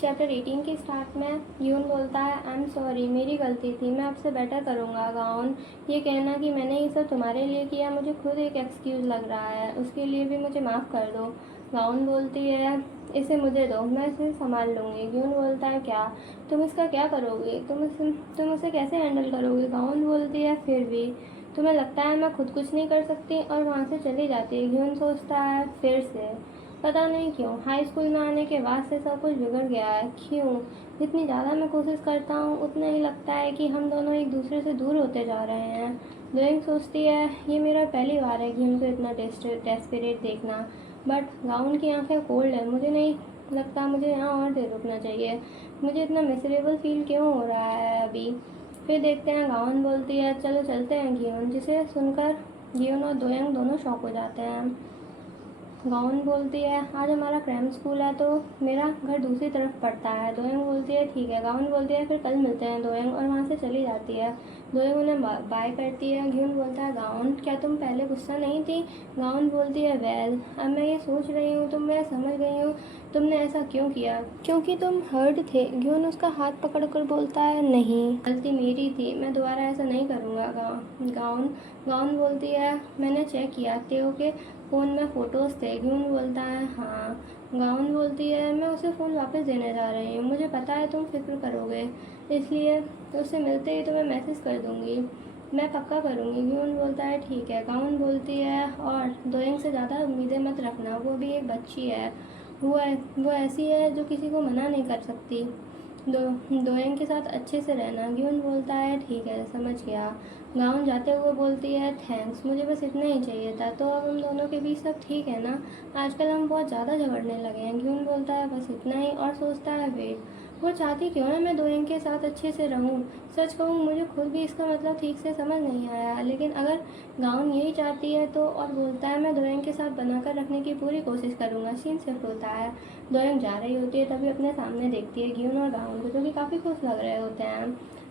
Chapter 18 के start में यून बोलता है आई एम सॉरी, मेरी गलती थी, मैं आपसे बेटर करूँगा। गाउन ये कहना कि मैंने ये सब तुम्हारे लिए किया मुझे खुद एक एक्सक्यूज़ लग रहा है, उसके लिए भी मुझे माफ़ कर दो। गाउन बोलती है इसे मुझे दो, मैं इसे संभाल लूँगी। यून बोलता है क्या, तुम इसका क्या करोगे, तुम उसे कैसे हैंडल करोगे। गाउन बोलती है फिर भी तुम्हें लगता है मैं खुद कुछ नहीं कर सकती, और वहाँ से चली जाती है। यून सोचता है फिर से पता नहीं क्यों हाई स्कूल में आने के बाद से सब कुछ बिगड़ गया है। क्यों, जितनी ज़्यादा मैं कोशिश करता हूँ उतना ही लगता है कि हम दोनों एक दूसरे से दूर होते जा रहे हैं। दोइंग सोचती है ये मेरा पहली बार है कि उनको इतना डेस्परेट देखना। बट गाउन की आंखें कोल्ड है, मुझे नहीं लगता मुझे यहाँ और देर रुकना चाहिए। मुझे इतना मिसरेबल फील क्यों हो रहा है अभी। फिर देखते हैं। गाउन बोलती है चलो चलते हैं गियोन, जिसे सुनकर गियोन और दोयंग दोनों शॉक हो जाते हैं। गाउन बोलती है आज हमारा क्रैम स्कूल है तो मेरा घर दूसरी तरफ पड़ता है। दोयंग बोलती है ठीक है। गाउन बोलती है फिर कल मिलते हैं दोयंग, और वहाँ से चली जाती है। दोयंग उन्हें बाय करती है। ग्यून बोलता है गाउन क्या तुम पहले गुस्सा नहीं थी। गाउन बोलती है वेल अब मैं ये सोच रही हूँ तो मैं समझ गई हूँ तुमने ऐसा क्यों किया, क्योंकि तुम हर्ट थे। ग्यून उसका हाथ पकड़कर बोलता है नहीं गलती मेरी थी, मैं दोबारा ऐसा नहीं करूँगा। गाउन बोलती है मैंने चेक किया तेओ के फ़ोन में फ़ोटोज़ थे। ग्यून बोलता है हाँ। गाउन बोलती है मैं उसे फ़ोन वापस देने जा रही हूँ, मुझे पता है तुम फिक्र करोगे, इसलिए उससे मिलते ही तुम्हें मैसेज कर दूँगी, मैं पक्का करूँगी। ग्यून बोलता है ठीक है। गाउन बोलती है और दोयंग से ज़्यादा उम्मीदें मत रखना, वो भी एक बच्ची है, वो ऐसी है जो किसी को मना नहीं कर सकती। दोयंग के साथ अच्छे से रहना। ग्यून बोलता है ठीक है समझ गया। गाउन जाते हुए बोलती है थैंक्स, मुझे बस इतना ही चाहिए था। तो अब हम दोनों के बीच सब ठीक है ना, आजकल हम बहुत ज़्यादा झगड़ने लगे हैं। ग्यून बोलता है बस इतना ही, और सोचता है वेट वो चाहती क्यों है मैं दोयंग के साथ अच्छे से रहूं। सच कहूँ मुझे खुद भी इसका मतलब ठीक से समझ नहीं आया, लेकिन अगर गाउन यही चाहती है तो। और बोलता है मैं दोयंग के साथ बनाकर रखने की पूरी कोशिश करूँगा। सीन शिफ्ट होता है। दोयंग जा रही होती है तभी अपने सामने देखती है ग्यून और गाउन को, जो कि काफ़ी खुश लग रहे होते हैं।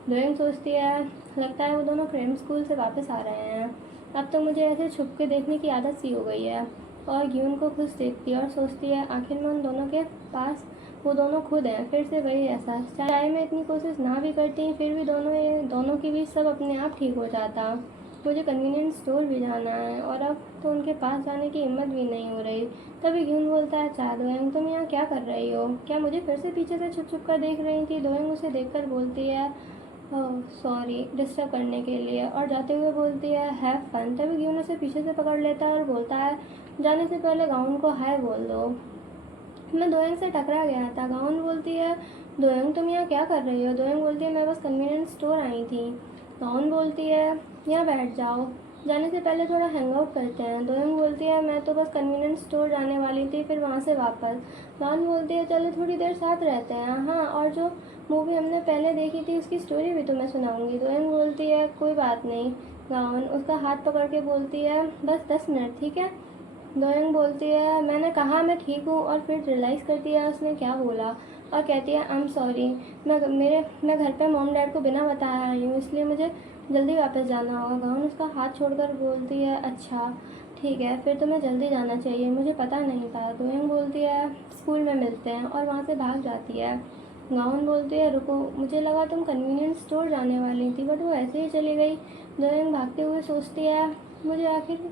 दोयंग सोचती है लगता है वो दोनों क्रेम स्कूल से वापस आ रहे हैं, अब तो मुझे ऐसे छुप के देखने की आदत सी हो गई है। और ग्यून को खुश देखती है और सोचती है आखिर में उन दोनों के पास वो दोनों खुद हैं। फिर से वही एहसास, चाहे मैं इतनी कोशिश ना भी करती फिर भी दोनों के बीच सब अपने आप ठीक हो जाता। मुझे कन्वीनियंस स्टोर भी जाना है और अब तो उनके पास जाने की हिम्मत भी नहीं हो रही। तभी ग्यून बोलता है अच्छा दोयंग तुम यहाँ क्या कर रही हो, क्या मुझे फिर से पीछे से छुप छुप कर देख रही थी। दोयंग उसे देखकर बोलती है ओह सॉरी डिस्टर्ब करने के लिए, और जाते हुए बोलती है हैव फन। तभी ग्यून उसे पीछे से पकड़ लेता है और बोलता है जाने से पहले गाउन को हाय बोल दो, मैं दोयंग से टकरा गया था। गाउन बोलती है दोयंग तुम यहाँ क्या कर रही हो। दोयंग बोलती है मैं बस कन्वीनियंस स्टोर आई थी। गाउन बोलती है यहाँ बैठ जाओ, जाने से पहले थोड़ा हैंग आउट करते हैं। दोयंग बोलती है मैं तो बस कन्वीनियंस स्टोर जाने वाली थी, फिर वहाँ से वापस। गाउन बोलती है चलो थोड़ी देर साथ रहते हैं, हाँ और जो मूवी हमने पहले देखी थी उसकी स्टोरी भी तुम्हें सुनाऊंगी। दोयंग बोलती है कोई बात नहीं। गाउन उसका हाथ पकड़ के बोलती है बस 10 मिनट ठीक है। दोयंग बोलती है मैंने कहा मैं ठीक हूँ, और फिर रियलाइज़ करती है उसने क्या बोला और कहती है आई एम सॉरी, मैं घर पे मॉम डैड को बिना बताया आई हूँ, इसलिए मुझे जल्दी वापस जाना होगा। गाउन उसका हाथ छोड़कर बोलती है अच्छा ठीक है, फिर तुम्हें जल्दी जाना चाहिए, मुझे पता नहीं था। दोयंग बोलती है स्कूल में मिलते हैं, और वहाँ से भाग जाती है। गाउन बोलती है रुको, मुझे लगा तुम कन्वीनियंस स्टोर जाने वाली थी, बट वो ऐसे ही चली गई। दोयंग भागते हुए सोचती है मुझे आखिर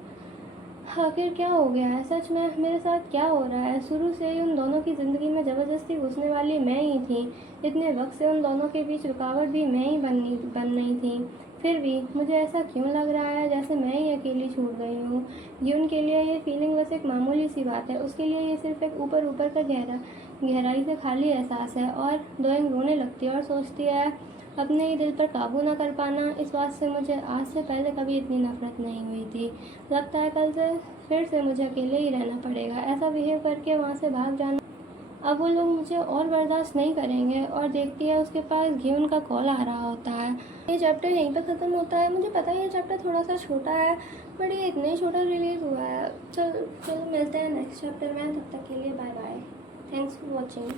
क्या हो गया है, सच में मेरे साथ क्या हो रहा है। शुरू से ही उन दोनों की ज़िंदगी में ज़बरदस्ती घुसने वाली मैं ही थी, इतने वक्त से उन दोनों के बीच रुकावट भी मैं ही बन रही थी। फिर भी मुझे ऐसा क्यों लग रहा है जैसे मैं ही अकेली छूट गई हूँ। यून के लिए ये फीलिंग बस एक मामूली सी बात है, उसके लिए ये सिर्फ एक ऊपर ऊपर का गहराई से खाली एहसास है। और दोयंग रोने लगती है और सोचती है अपने ही दिल पर काबू ना कर पाना, इस बात से मुझे आज से पहले कभी इतनी नफरत नहीं हुई थी। लगता है कल से फिर से मुझे अकेले ही रहना पड़ेगा, ऐसा बिहेव करके वहाँ से भाग जाना। अब वो लोग मुझे और बर्दाश्त नहीं करेंगे। और देखती है उसके पास घिउन का कॉल आ रहा होता है। ये चैप्टर यहीं पर ख़त्म होता है। मुझे पता है ये चैप्टर थोड़ा सा छोटा है, बट ये इतना ही छोटा रिलीज़ हुआ है। चलो मिलते हैं नेक्स्ट चैप्टर में, तब तक के लिए bye bye, thanks for watching.